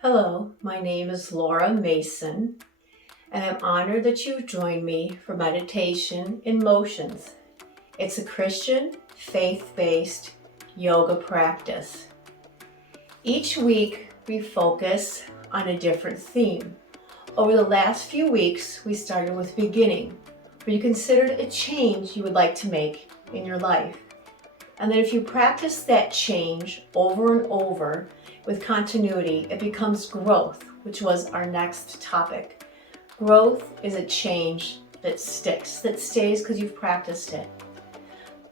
Hello, my name is Laura Mason, and I'm honored that you've joined me for Meditation in Motions. It's a Christian, faith-based yoga practice. Each week, we focus on a different theme. Over the last few weeks, we started with beginning, where you considered a change you would like to make in your life. And then if you practice that change over and over with continuity, it becomes growth, which was our next topic. Growth is a change that sticks, that stays because you've practiced it.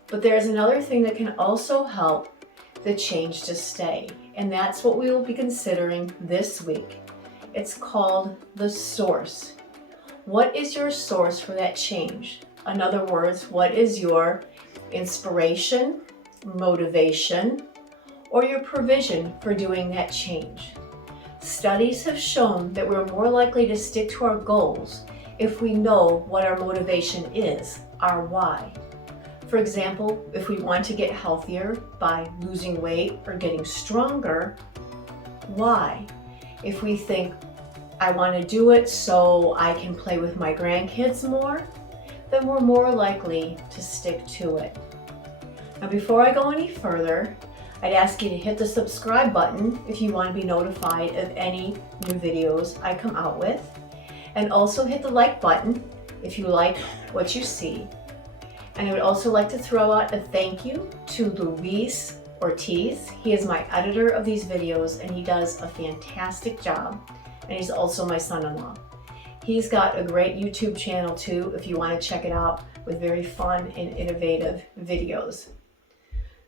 But there's another thing that can also help the change to stay, and that's what we will be considering this week. It's called the source. What is your source for that change? In other words, what is your inspiration, motivation, or your provision for doing that change? Studies have shown that we're more likely to stick to our goals if we know what our motivation is, our why. For example, if we want to get healthier by losing weight or getting stronger, why? If we think, I want to do it so I can play with my grandkids more, then we're more likely to stick to it. Now, before I go any further, I'd ask you to hit the subscribe button if you want to be notified of any new videos I come out with, and also hit the like button if you like what you see. And I would also like to throw out a thank you to Luis Ortiz. He is my editor of these videos, and he does a fantastic job, and he's also my son-in-law. He's got a great YouTube channel too if you want to check it out, with very fun and innovative videos.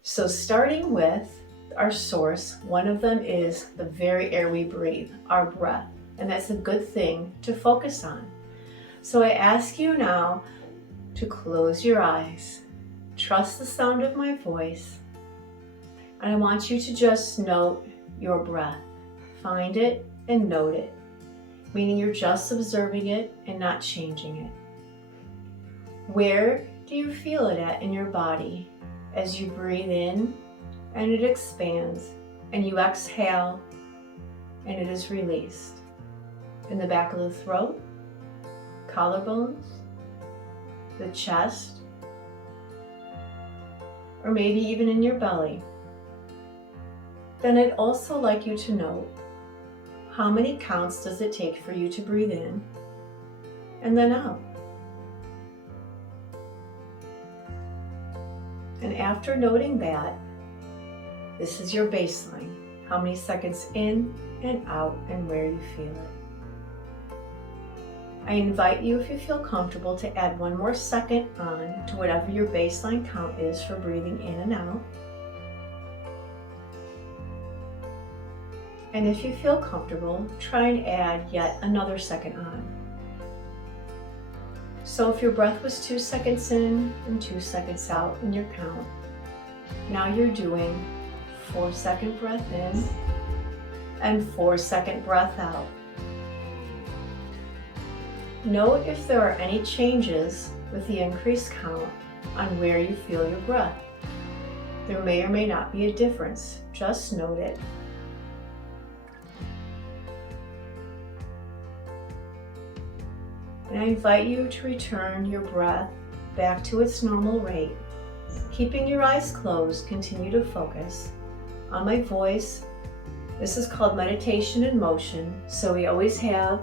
So starting with our source, one of them is the very air we breathe, our breath, and that's a good thing to focus on. So I ask you now to close your eyes, trust the sound of my voice, and I want you to just note your breath. Find it and note it, meaning you're just observing it and not changing it. Where do you feel it at in your body as you breathe in and it expands, and you exhale and it is released? In the back of the throat, collarbones, the chest, or maybe even in your belly. Then I'd also like you to note, how many counts does it take for you to breathe in and then out? And after noting that, this is your baseline. How many seconds in and out and where you feel it. I invite you, if you feel comfortable, to add one more second on to whatever your baseline count is for breathing in and out. And if you feel comfortable, try and add yet another second on. So if your breath was 2 seconds in and 2 seconds out in your count, now you're doing 4-second breath in and 4-second breath out. Note if there are any changes with the increased count on where you feel your breath. There may or may not be a difference. Just note it. And I invite you to return your breath back to its normal rate. Keeping your eyes closed, continue to focus on my voice. This is called meditation in motion, so we always have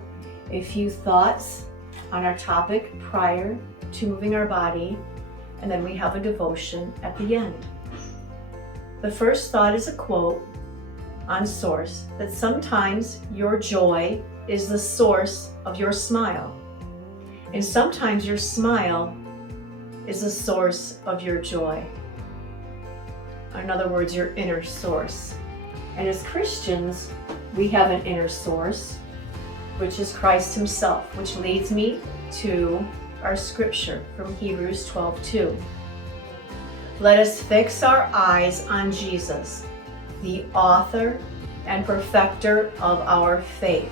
a few thoughts on our topic prior to moving our body, and then we have a devotion at the end. The first thought is a quote on Source, that sometimes your joy is the source of your smile. And sometimes your smile is the source of your joy. In other words, your inner source. And as Christians, we have an inner source, which is Christ Himself, which leads me to our scripture from Hebrews 12:2. Let us fix our eyes on Jesus, the author and perfecter of our faith.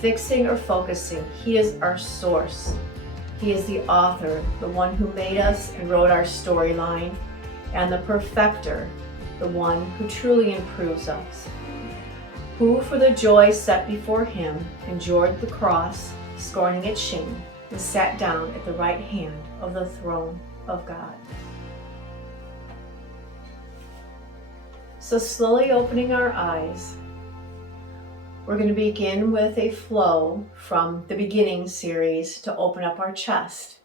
Fixing or focusing, He is our source. He is the author, the one who made us and wrote our storyline, and the perfecter, the one who truly improves us. who for the joy set before him endured the cross, scorning its shame, and sat down at the right hand of the throne of God. So slowly opening our eyes, we're going to begin with a flow from the beginning series to open up our chest.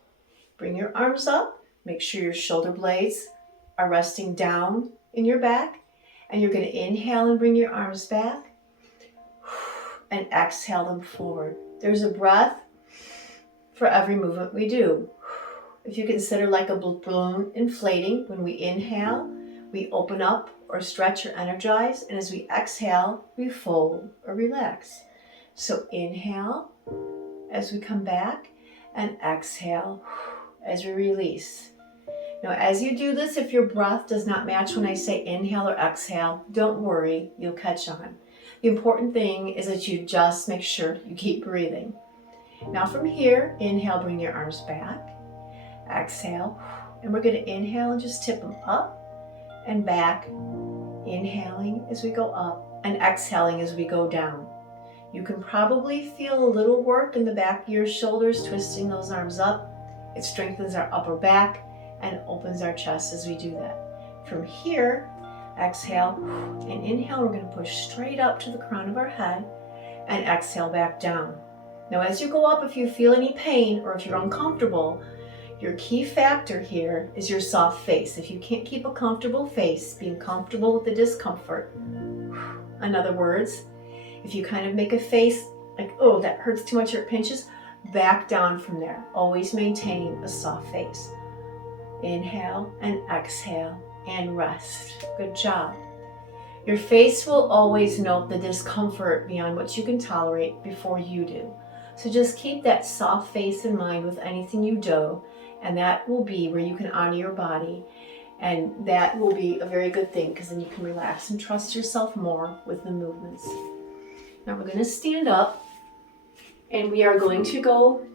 Bring your arms up, make sure your shoulder blades are resting down in your back, and you're going to inhale and bring your arms back and exhale them forward. There's a breath for every movement we do. If you consider like a balloon inflating, when we inhale, we open up or stretch or energize, and as we exhale, we fold or relax. So inhale as we come back, and exhale as we release. Now, as you do this, if your breath does not match when I say inhale or exhale, don't worry, you'll catch on. The important thing is that you just make sure you keep breathing. Now from here, inhale, bring your arms back. Exhale, and we're going to inhale and just tip them up and back. Inhaling as we go up and exhaling as we go down. You can probably feel a little work in the back of your shoulders, twisting those arms up. It strengthens our upper back and opens our chest as we do that. From here, exhale and inhale, we're going to push straight up to the crown of our head and exhale back down. Now as you go up, if you feel any pain or if you're uncomfortable, your key factor here is your soft face. If you can't keep a comfortable face, being comfortable with the discomfort. In other words, if you kind of make a face like, oh, that hurts too much or it pinches, back down from there. Always maintaining a soft face. Inhale and exhale and rest. Good job. Your face will always note the discomfort beyond what you can tolerate before you do. So just keep that soft face in mind with anything you do, and that will be where you can honor your body, and that will be a very good thing because then you can relax and trust yourself more with the movements. Now we're going to stand up, and we are going to go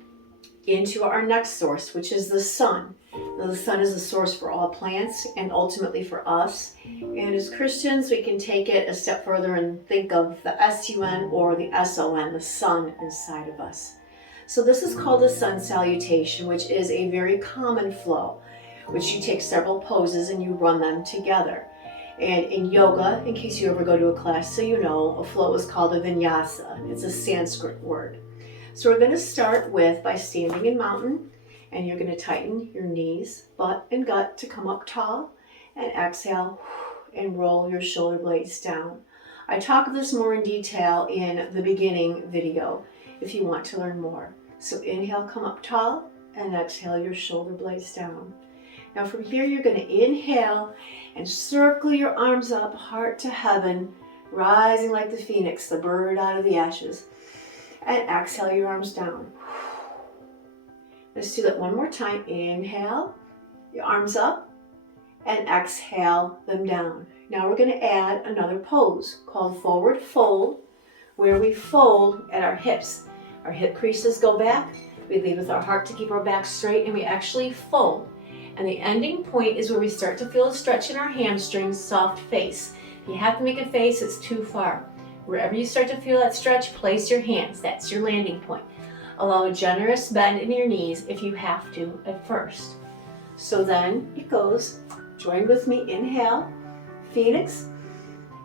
into our next source, which is the sun. Now, the sun is the source for all plants and ultimately for us. And as Christians, we can take it a step further and think of the S-U-N or the S-O-N, the sun inside of us. So this is called the sun salutation, which is a very common flow, which you take several poses and you run them together. And in yoga, in case you ever go to a class so you know, a flow is called a vinyasa. It's a Sanskrit word. So we're going to start with by standing in mountain, and you're going to tighten your knees, butt, and gut to come up tall, and exhale and roll your shoulder blades down. I talk of this more in detail in the beginning video if you want to learn more. So inhale, come up tall, and exhale your shoulder blades down. Now from here, you're going to inhale and circle your arms up, heart to heaven, rising like the phoenix, the bird out of the ashes. And exhale your arms down. Let's do that one more time. Inhale, your arms up, and exhale them down. Now we're going to add another pose called forward fold, where we fold at our hips. Our hip creases go back. We lead with our heart to keep our back straight, and we actually fold. And the ending point is where we start to feel a stretch in our hamstrings, soft face. If you have to make a face, it's too far. Wherever you start to feel that stretch, place your hands. That's your landing point. Allow a generous bend in your knees if you have to at first. So then it goes, join with me, inhale, phoenix,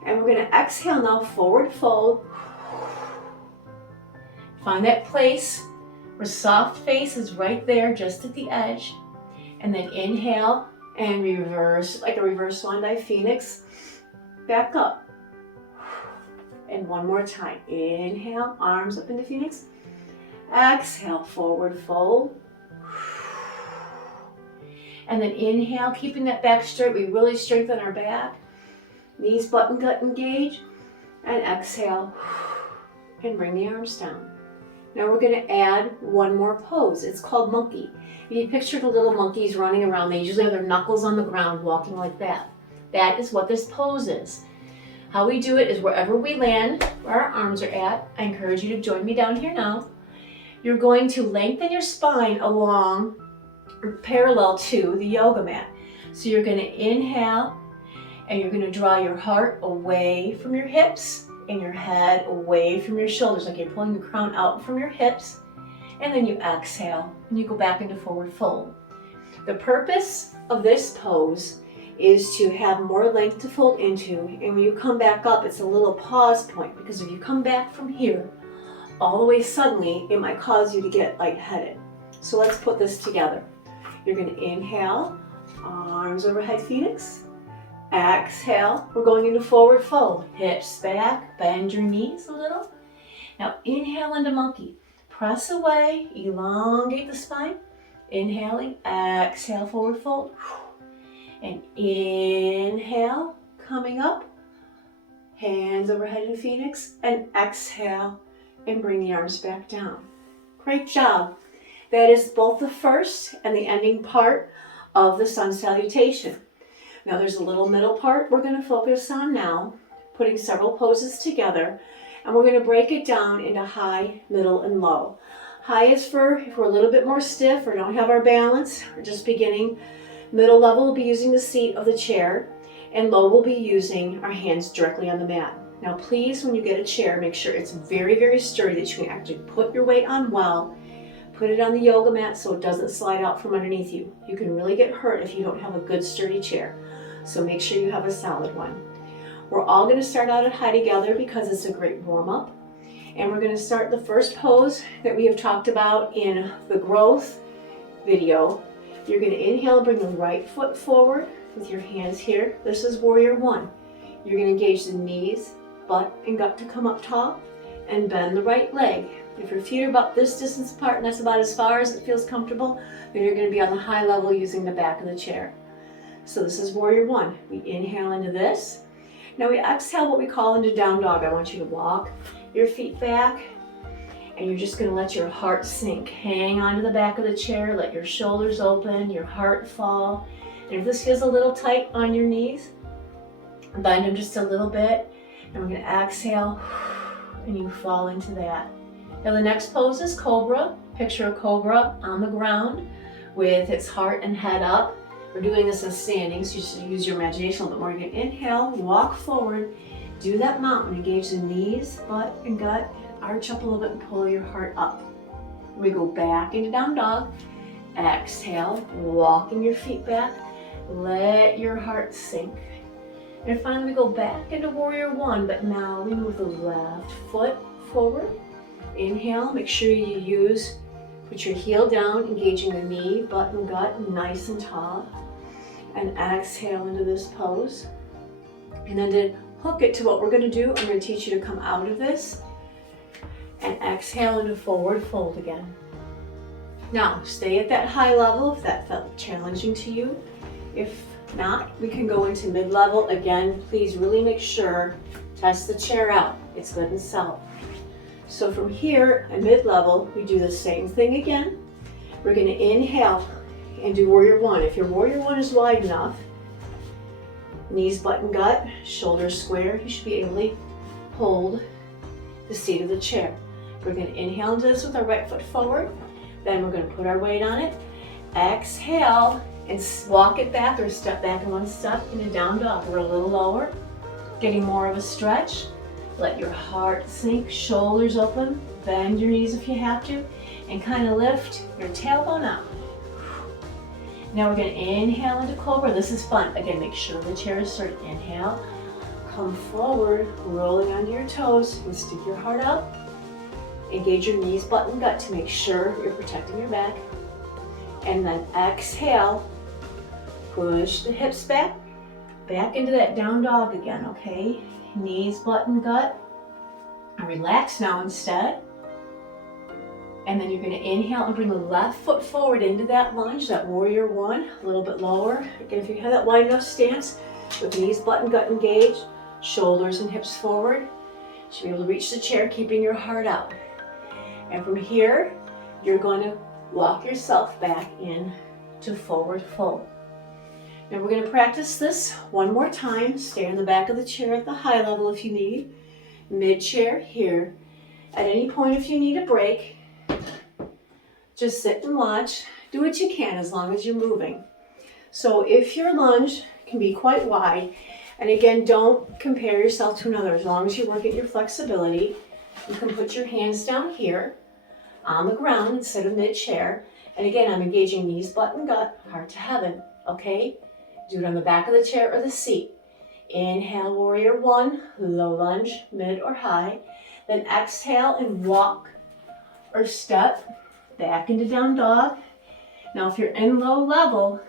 and we're going to exhale now, forward fold. Find that place where soft face is right there, just at the edge. And then inhale and reverse, like a reverse swan dive, phoenix, back up. And one more time. Inhale, arms up into phoenix. Exhale, forward fold. And then inhale, keeping that back straight. We really strengthen our back. Knees, butt, and gut engage. And exhale. And bring the arms down. Now we're going to add one more pose. It's called monkey. If you picture the little monkeys running around, they usually have their knuckles on the ground, walking like that. That is what this pose is. How we do it is wherever we land, where our arms are at. I encourage you to join me down here now. You're going to lengthen your spine along or parallel to the yoga mat. So you're going to inhale and you're going to draw your heart away from your hips and your head away from your shoulders, like you're pulling the crown out from your hips. And then you exhale and you go back into forward fold. The purpose of this pose is to have more length to fold into, and when you come back up, it's a little pause point, because if you come back from here all the way suddenly, it might cause you to get lightheaded. So let's put this together. You're going to inhale, arms overhead phoenix. Exhale, we're going into forward fold. Hips back, bend your knees a little. Now inhale into monkey. Press away, elongate the spine. Inhaling, exhale, forward fold. And inhale, coming up. Hands overhead in phoenix. And exhale, and bring the arms back down. Great job. That is both the first and the ending part of the sun salutation. Now there's a little middle part we're going to focus on now, putting several poses together, and we're going to break it down into high, middle, and low. High is for if we're a little bit more stiff or don't have our balance, or just beginning. Middle level will be using the seat of the chair, and low will be using our hands directly on the mat. Now please, when you get a chair, make sure it's very, very sturdy, that you can actually put your weight on well. Put it on the yoga mat so it doesn't slide out from underneath you. You can really get hurt if you don't have a good sturdy chair. So make sure you have a solid one. We're all going to start out at high together because it's a great warm-up. And we're going to start the first pose that we have talked about in the growth video. You're going to inhale and bring the right foot forward with your hands here. This is warrior one. You're going to engage the knees, butt, and gut to come up tall, and bend the right leg. If your feet are about this distance apart, and that's about as far as it feels comfortable, then you're going to be on the high level using the back of the chair. So this is warrior one. We inhale into this. Now we exhale what we call into down dog. I want you to walk your feet back, and you're just going to let your heart sink. Hang onto the back of the chair, let your shoulders open, your heart fall. And if this feels a little tight on your knees, bend them just a little bit, and we're going to exhale, and you fall into that. Now the next pose is cobra. Picture a cobra on the ground with its heart and head up. We're doing this in standing, so you should use your imagination a little bit more. You're going to inhale, walk forward, do that mountain, engage the knees, butt, and gut, arch up a little bit and pull your heart up. We go back into down dog, exhale, walking your feet back, let your heart sink. And finally we go back into warrior one, but now we move the left foot forward. Inhale, make sure you put your heel down, engaging the knee, butt, and gut, nice and tall. And exhale into this pose. And then to hook it to what we're going to do, I'm going to teach you to come out of this and exhale into forward fold again. Now, stay at that high level if that felt challenging to you. If not, we can go into mid-level. Again, please really make sure, test the chair out. It's good and solid. So from here at mid-level, we do the same thing again. We're going to inhale and do warrior one. If your warrior one is wide enough, knees, butt, and gut, shoulders square, you should be able to hold the seat of the chair. We're going to inhale into this with our right foot forward. Then we're going to put our weight on it. Exhale and walk it back or step back in one step into down dog. We're a little lower, getting more of a stretch. Let your heart sink, shoulders open, bend your knees if you have to, and kind of lift your tailbone out. Now we're going to inhale into cobra. This is fun. Again, make sure the chair is straight. Inhale, come forward, rolling onto your toes, and stick your heart up. Engage your knees, butt, and gut to make sure you're protecting your back. And then exhale, push the hips back into that down dog again, okay? Knees, butt, and gut. And relax now instead. And then you're going to inhale and bring the left foot forward into that lunge, that warrior one, a little bit lower. Again, if you have that wide enough stance, with knees, butt, and gut engaged, shoulders and hips forward, you should be able to reach the chair, keeping your heart out. And from here, you're going to walk yourself back in to forward fold. Now we're going to practice this one more time. Stay on the back of the chair at the high level if you need. Mid-chair here. At any point if you need a break, just sit and watch. Do what you can as long as you're moving. So if your lunge can be quite wide, And again, don't compare yourself to another. As long as you work at your flexibility, you can put your hands down here on the ground instead of mid-chair. And again, I'm engaging knees, butt, and gut, heart to heaven, okay? Do it on the back of the chair or the seat. Inhale, warrior one, low lunge, mid or high. Then exhale and walk or step back into down dog. Now, if you're in low level,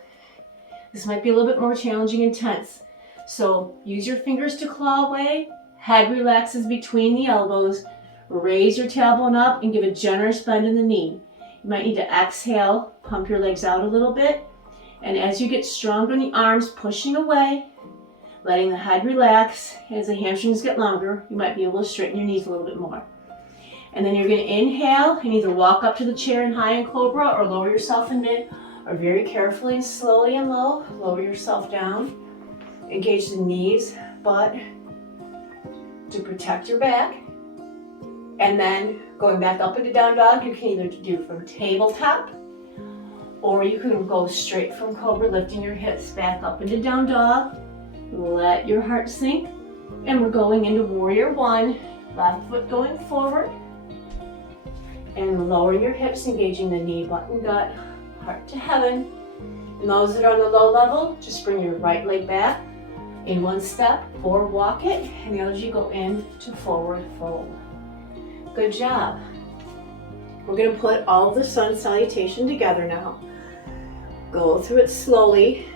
this might be a little bit more challenging and tense. So use your fingers to claw away, head relaxes between the elbows, raise your tailbone up and give a generous bend in the knee. You might need to exhale, pump your legs out a little bit, and as you get stronger in the arms, pushing away, letting the head relax. As the hamstrings get longer, you might be able to straighten your knees a little bit more. And then you're going to inhale and either walk up to the chair in high and cobra or lower yourself in mid, or very carefully and slowly and low, lower yourself down. Engage the knees, butt, to protect your back. And then going back up into down dog, you can either do from tabletop, or you can go straight from cobra, lifting your hips back up into down dog. Let your heart sink. And we're going into warrior one, left foot going forward. And lowering your hips, engaging the knee, butt, and gut, heart to heaven. And those that are on the low level, just bring your right leg back in one step, or walk it, and the others you go into forward fold. Good job. We're going to put all of the sun salutation together now. Go through it slowly.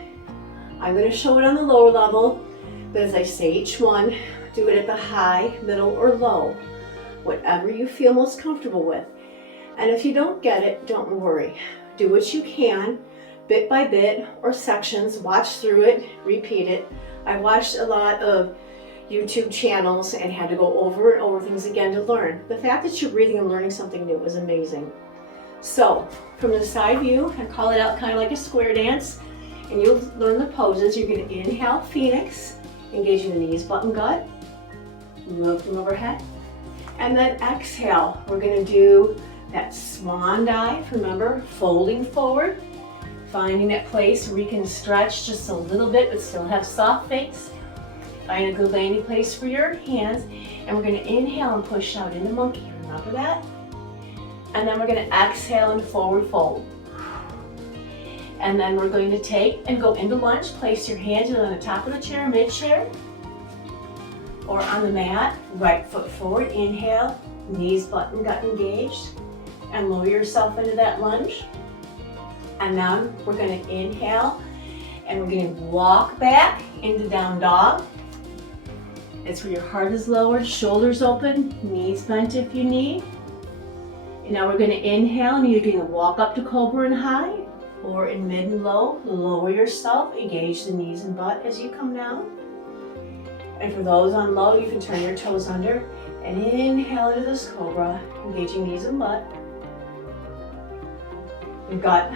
I'm going to show it on the lower level, but as I say each one, do it at the high, middle, or low, whatever you feel most comfortable with. And if you don't get it, don't worry. Do what you can, bit by bit, or sections. Watch through it, repeat it. I watched a lot of YouTube channels and had to go over and over things again to learn. The fact that you're breathing and learning something new is amazing. So, from the side view, I call it out kind of like a square dance, and you'll learn the poses. You're going to inhale, Phoenix, engaging the knees, butt, and gut, looking overhead. And then exhale, we're going to do that swan dive, remember, folding forward, finding that place where you can stretch just a little bit but still have soft face. Find a good landing place for your hands, and we're going to inhale and push out into monkey, remember that? And then we're going to exhale and forward fold. And then we're going to take and go into lunge. Place your hands either on the top of the chair, mid-chair, or on the mat. Right foot forward, inhale, knees, butt, and gut engaged, and lower yourself into that lunge. And now we're going to inhale, and we're going to walk back into down dog. It's where your heart is lowered, shoulders open, knees bent if you need. And now we're going to inhale, and you're going to walk up to cobra and high, or in mid and low. Lower yourself, engage the knees and butt as you come down. And for those on low, you can turn your toes under and inhale into this cobra, engaging knees and butt. Your gut.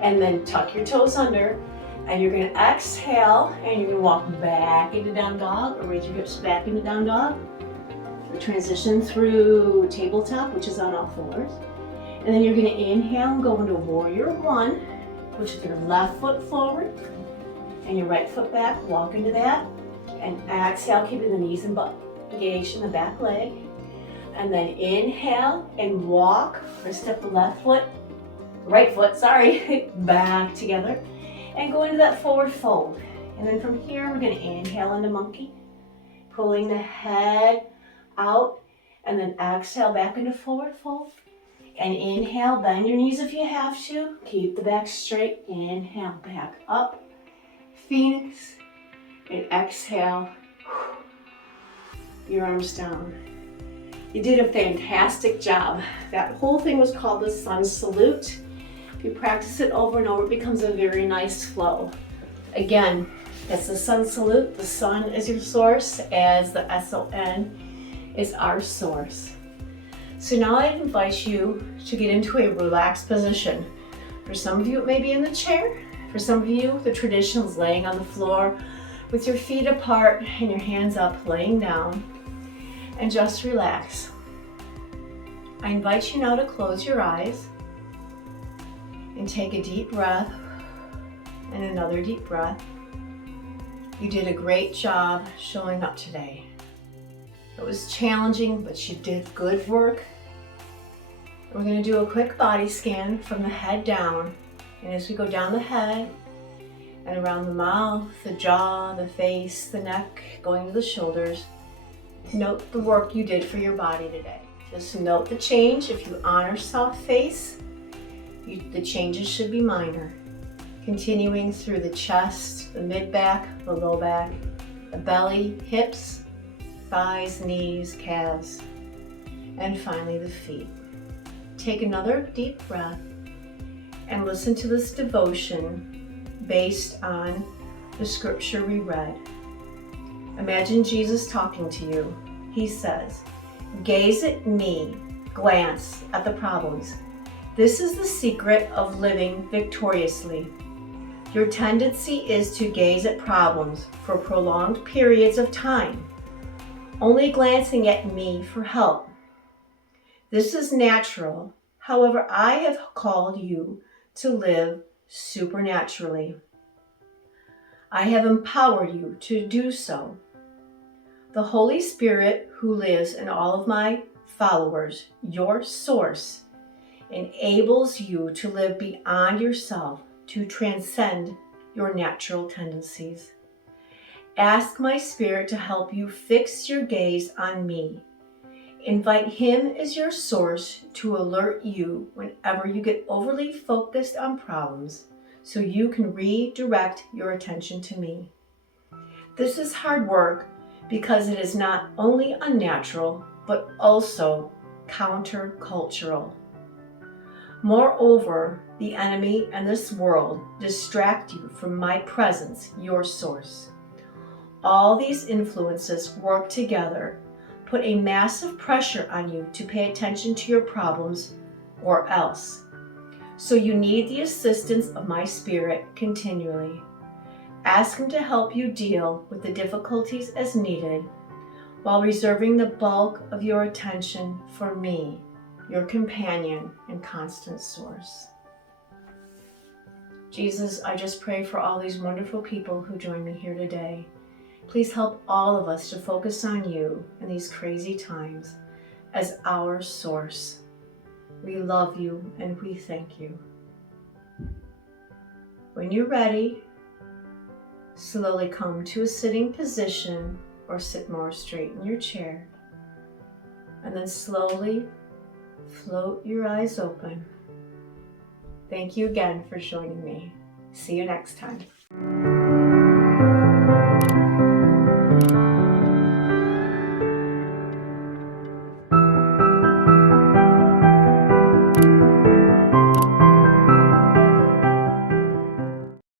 And then tuck your toes under, and you're going to exhale, and you're going to walk back into down dog, or raise your hips back into down dog. We transition through tabletop, which is on all fours. And then you're going to inhale and go into warrior one, which is your left foot forward and your right foot back. Walk into that. And exhale, keeping the knees and butt engaged in the back leg. And then inhale and walk, or step the right foot, back together. And go into that forward fold. And then from here, we're going to inhale into monkey, pulling the head out, and then exhale back into forward fold. And inhale, bend your knees if you have to. Keep the back straight. Inhale, back up. Phoenix. And exhale. Your arms down. You did a fantastic job. That whole thing was called the sun salute. If you practice it over and over, it becomes a very nice flow. Again, it's the sun salute. The sun is your source, as the S-O-N is our source. So now I invite you to get into a relaxed position. For some of you, it may be in the chair. For some of you, the traditional is laying on the floor with your feet apart and your hands up, laying down, and just relax. I invite you now to close your eyes and take a deep breath and another deep breath. You did a great job showing up today. It was challenging, but you did good work. We're going to do a quick body scan from the head down. And as we go down the head and around the mouth, the jaw, the face, the neck, going to the shoulders, note the work you did for your body today. Just note the change. If you honor soft face, the changes should be minor. Continuing through the chest, the mid-back, the low back, the belly, hips, thighs, knees, calves, and finally the feet. Take another deep breath and listen to this devotion based on the scripture we read. Imagine Jesus talking to you. He says, "Gaze at me, glance at the problems. This is the secret of living victoriously. Your tendency is to gaze at problems for prolonged periods of time, only glancing at me for help. This is natural. However, I have called you to live supernaturally. I have empowered you to do so. The Holy Spirit who lives in all of my followers, your source, enables you to live beyond yourself, to transcend your natural tendencies. Ask my Spirit to help you fix your gaze on me. Invite Him as your source to alert you whenever you get overly focused on problems, so you can redirect your attention to me. This is hard work because it is not only unnatural, but also countercultural. Moreover, the enemy and this world distract you from my presence, your source. All these influences work together, put a massive pressure on you to pay attention to your problems or else. So you need the assistance of my Spirit continually. Ask Him to help you deal with the difficulties as needed, while reserving the bulk of your attention for me, your companion and constant source." Jesus, I just pray for all these wonderful people who join me here today. Please help all of us to focus on you in these crazy times as our source. We love you and we thank you. When you're ready, slowly come to a sitting position or sit more straight in your chair. And then slowly float your eyes open. Thank you again for joining me. See you next time.